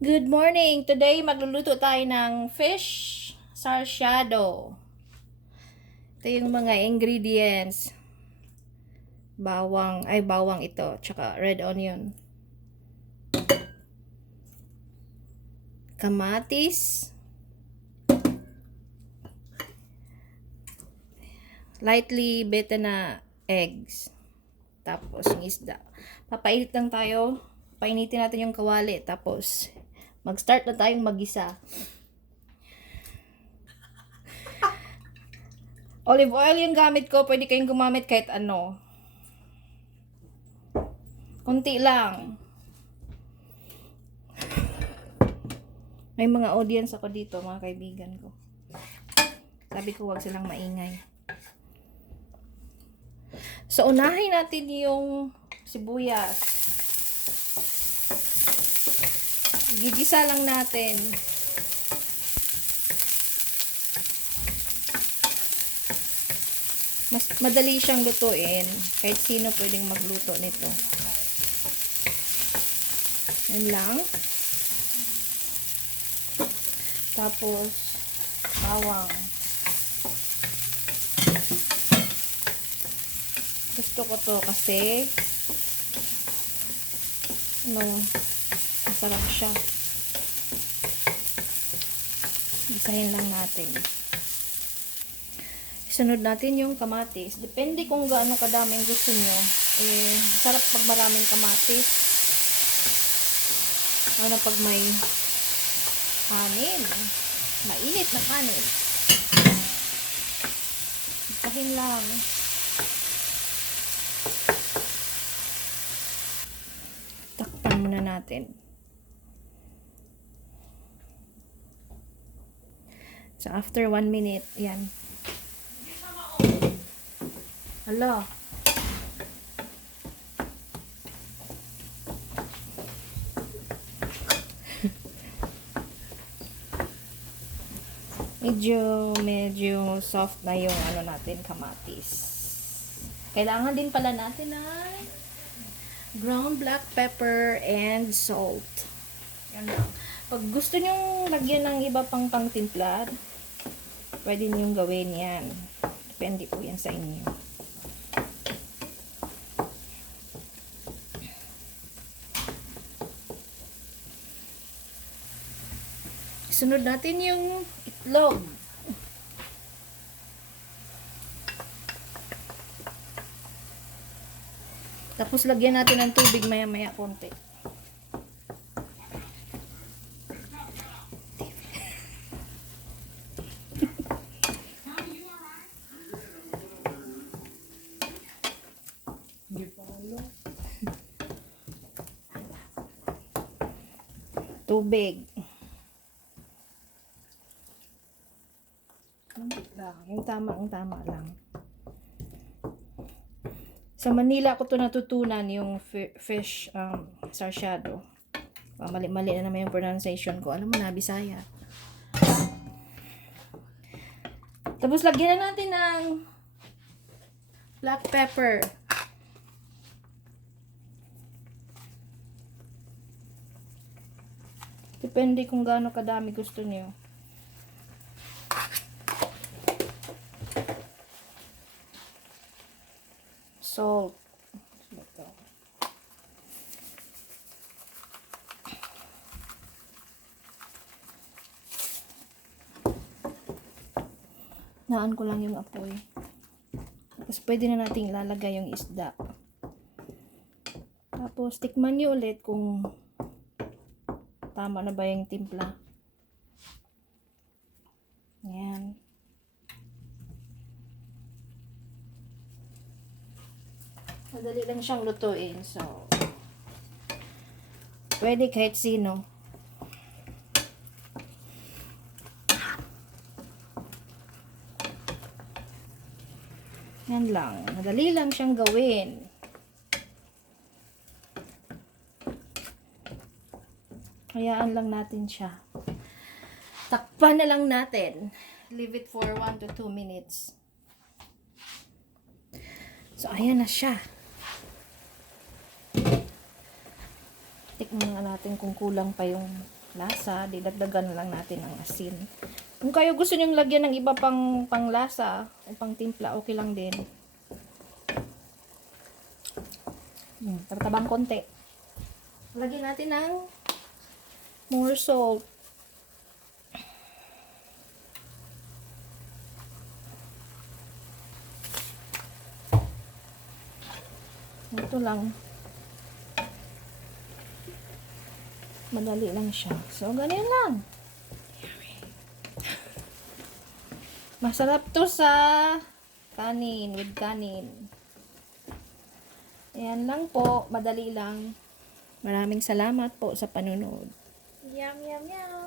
Good morning! Today, magluluto tayo ng fish sarciado. Ito yung mga ingredients. Bawang ito, tsaka red onion. Kamatis. Lightly beaten na eggs. Tapos yung isda. Papainit lang tayo. Painitin natin yung kawali. Tapos, mag-start na tayong magisa. Olive oil yung gamit ko. Pwede kayong gumamit kahit ano. Kunti lang. May mga audience ako dito, mga kaibigan ko. Sabi ko, wag silang maingay. So, unahin natin yung sibuyas. Gigisa lang natin. Mas madali siyang lutuin. Kahit sino pwedeng magluto nito. Yan lang. Tapos, bawang. Gusto ko to kasi masarap siya. Isahin lang natin. Isunod natin yung kamatis. Depende kung gaano kadaming gusto nyo. Sarap pag maraming kamatis. Ano pag may kanin. Mainit na kanin. Isahin lang. Takpan muna natin. So, after 1 minute, yan. Hala. medyo soft na yung natin, kamatis. Kailangan din pala natin ng ground black pepper and salt. Yan lang. Pag gusto nyong lagyan ng iba pang pangtimpla, pwede nyong gawin yan. Depende po yan sa inyo. Sunod natin yung itlog. Tapos lagyan natin ng tubig maya-maya konti. Tubig. Yung tama lang. Sa Manila ko to natutunan yung fish sarciado. Mali-mali na naman yung pronunciation ko. Alam mo na, Bisaya. Tapos lagyan na natin ng black pepper. Depende kung gaano kadami gusto niyo. Salt. Naan ko lang yung apoy. Tapos pwede na nating ilalagay yung isda. Tapos tikman nyo ulit kung tama na ba yung timpla. Ayan. Madali lang siyang lutuin. So, pwede kahit sino. Yan lang. Madali lang siyang gawin. Hayaan lang natin siya. Takpan na lang natin. Leave it for 1 to 2 minutes. So, ayan na siya. Tikman nga natin kung kulang pa yung lasa, didagdagan lang natin ng asin. Kung kayo gusto nyong lagyan ng iba pang panglasa o pang timpla, okay lang din. Tatabang konti. Lagyan natin ng more salt. Ito lang. Madali lang siya. So, ganyan lang. Masarap to sa kanin, with kanin. Ayan lang po. Madali lang. Maraming salamat po sa panunod. Yum, yum, yum.